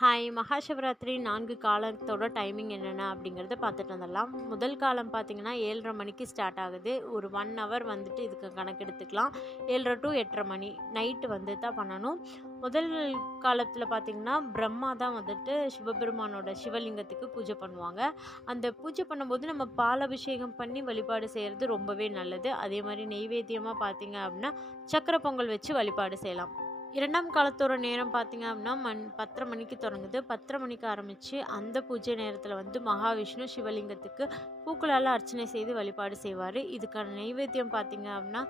Hi! Mahashivratri 4 காலத்தோட timing என்னென்ன அப்படிங்கிறத பார்த்துட்டு வந்துடலாம். முதல் காலம் பார்த்தீங்கன்னா 7:30 மணிக்கு ஸ்டார்ட் ஆகுது. ஒரு 1 ஹவர் வந்துட்டு இதுக்கு கணக்கெடுத்துக்கலாம். 7:30 to 8:30 மணி நைட்டு வந்து தான் பண்ணணும். முதல் காலத்தில் பார்த்தீங்கன்னா பிரம்மா தான் வந்துட்டு சிவபெருமானோட சிவலிங்கத்துக்கு பூஜை பண்ணுவாங்க. அந்த பூஜை பண்ணும்போது நம்ம பால் அபிஷேகம் பண்ணி வழிபாடு செய்கிறது ரொம்பவே நல்லது. அதே மாதிரி நெய்வேத்தியமாக பார்த்தீங்க அப்படின்னா சக்கரை பொங்கல் வச்சு வழிபாடு செய்யலாம். 2ஆம் காலத்தோட நேரம் பார்த்தீங்க அப்படின்னா 10:30 மணிக்கு தொடங்குது. 10:30 மணிக்கு ஆரம்பித்து அந்த பூஜை நேரத்தில் வந்து மகாவிஷ்ணு சிவலிங்கத்துக்கு பூக்களால் அர்ச்சனை செய்து வழிபாடு செய்வார். இதுக்கான நெய்வேத்தியம் பார்த்தீங்க அப்படின்னா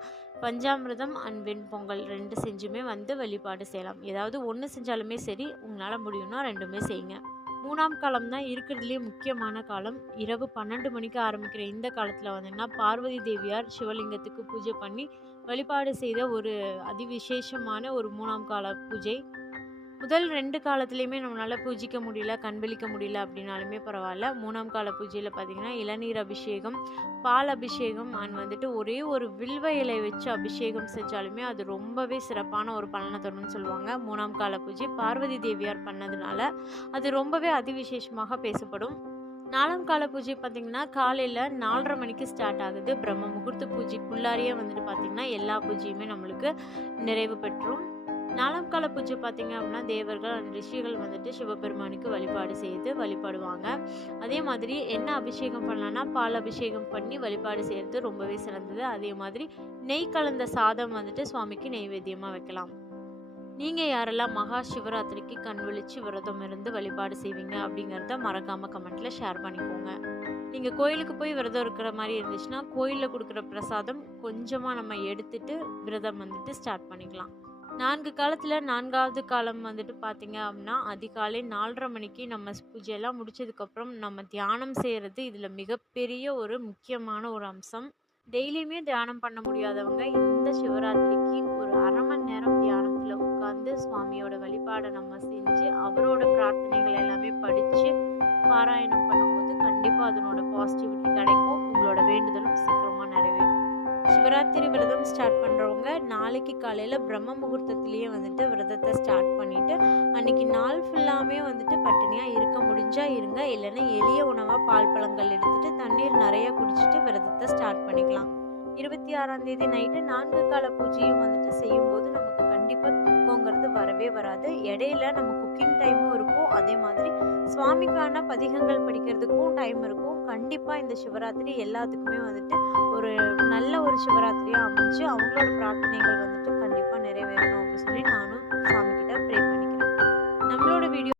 பஞ்சாமிர்தம் அண்ட் வெண்பொங்கல் 2 செஞ்சுமே வந்து வழிபாடு செய்யலாம். ஏதாவது ஒன்று செஞ்சாலுமே சரி, உங்களால் முடியும்னா 2மே செய்யுங்க. 3ஆம் காலம் தான் இருக்கிறதுலே முக்கியமான காலம். இரவு 12 மணிக்கு ஆரம்பிக்கிற இந்த காலத்தில் வந்தீங்கன்னா பார்வதி தேவியார் சிவலிங்கத்துக்கு பூஜை பண்ணி வழிபாடு செய்த ஒரு அதிவிசேஷமான ஒரு 3ஆம் கால பூஜை. முதல் 2 காலத்துலேயுமே நம்மளால பூஜிக்க முடியல, கண்விழிக்க முடியல அப்படின்னாலுமே பரவாயில்ல. 3ஆம் கால பூஜையில் பார்த்தீங்கன்னா இளநீர் அபிஷேகம், பால் அபிஷேகம் அண்ட் வந்துட்டு ஒரே ஒரு வில்வ இலை வச்சு அபிஷேகம் செஞ்சாலுமே அது ரொம்பவே சிறப்பான ஒரு பலனை தரும்னு சொல்லுவாங்க. 3ஆம் கால பூஜை பார்வதி தேவியார் பண்ணதுனால அது ரொம்பவே அதிவிசேஷமாக பேசப்படும். 4ஆம் கால பூஜை பார்த்தீங்கன்னா காலையில் 4:30 மணிக்கு ஸ்டார்ட் ஆகுது. பிரம்ம முகூர்த்த பூஜைக்குள்ளாரியே வந்துட்டு பார்த்திங்கன்னா எல்லா பூஜையுமே நம்மளுக்கு நிறைவு பெற்றும். 4ஆம் கால பூஜை பார்த்திங்க அப்படின்னா தேவர்கள் அண்ட் ரிஷிகள் வந்துட்டு சிவபெருமானுக்கு வழிபாடு செய்து வழிபடுவாங்க. அதே மாதிரி என்ன அபிஷேகம் பண்ணலான்னா பால் அபிஷேகம் பண்ணி வழிபாடு செய்கிறது ரொம்பவே சிறந்தது. அதே மாதிரி நெய் கலந்த சாதம் வந்துட்டு சுவாமிக்கு நெய்வேத்தியமாக வைக்கலாம். நீங்கள் யாரெல்லாம் மகா சிவராத்திரிக்கு கண் விழிச்சு விரதம் இருந்து வழிபாடு செய்வீங்க அப்படிங்கிறத மறக்காமல் கமெண்ட்டில் ஷேர் பண்ணிக்கோங்க. நீங்கள் கோயிலுக்கு போய் விரதம் இருக்கிற மாதிரி இருந்துச்சுன்னா கோயிலில் கொடுக்குற பிரசாதம் கொஞ்சமாக நம்ம எடுத்துட்டு விரதம் வந்துட்டு ஸ்டார்ட் பண்ணிக்கலாம். 4 காலத்தில் 4ஆவது காலம் வந்துட்டு பார்த்திங்க அப்படின்னா அதிகாலை 4:30 மணிக்கு நம்ம பூஜையெல்லாம் முடிச்சதுக்கப்புறம் நம்ம தியானம் செய்கிறது இதில் மிகப்பெரிய ஒரு முக்கியமான ஒரு அம்சம். டெய்லியுமே தியானம் பண்ண முடியாதவங்க இந்த சிவராத்திரிக்கு ஒரு 1/2 மணி நேரம் தியானத்தில் உட்காந்து சுவாமியோட வழிபாடை நம்ம செஞ்சு அவரோட பிரார்த்தனைகள் எல்லாமே படித்து பாராயணம் பண்ணும்போது கண்டிப்பாக அதனோட பாசிட்டிவிட்டி கிடைக்கும். உங்களோட வேண்டுதலும் சீக்கிரமாக நிறைவேறும். சிவராத்திரி விரதம் ஸ்டார்ட் பண்ணுறவங்க நாளைக்கு காலையில் பிரம்ம முகூர்த்தத்துலேயே வந்துட்டு விரதத்தை ஸ்டார்ட் பண்ணிவிட்டு அன்றைக்கி நாள் ஃபுல்லாமே வந்துட்டு பட்டினியாக இருக்க முடிஞ்சால் இருங்க, இல்லைன்னா எளிய உணவாக பால் பழங்கள் எடுத்துகிட்டு தண்ணீர் நிறையா குடிச்சிட்டு விரதத்தை ஸ்டார்ட் பண்ணிக்கலாம். 26ஆம் தேதி நைட்டு 4 கால பூஜையும் வந்துட்டு செய்யும்போது நமக்கு கண்டிப்பாக தூக்கங்கிறது வரவே வராது. இடையில நம்ம குக்கிங் டைமும் இருக்கும், அதே மாதிரி சுவாமிக்கான பதிகங்கள் படிக்கிறதுக்கும் டைம் இருக்கும். கண்டிப்பாக இந்த சிவராத்திரி எல்லாத்துக்குமே வந்துட்டு நல்ல ஒரு சிவராத்திரியாக அமைஞ்சு அவங்களோட பிரார்த்தனைகள் வந்துட்டு கண்டிப்பாக நிறைவேறணும் அப்படின்னு சொல்லி நான்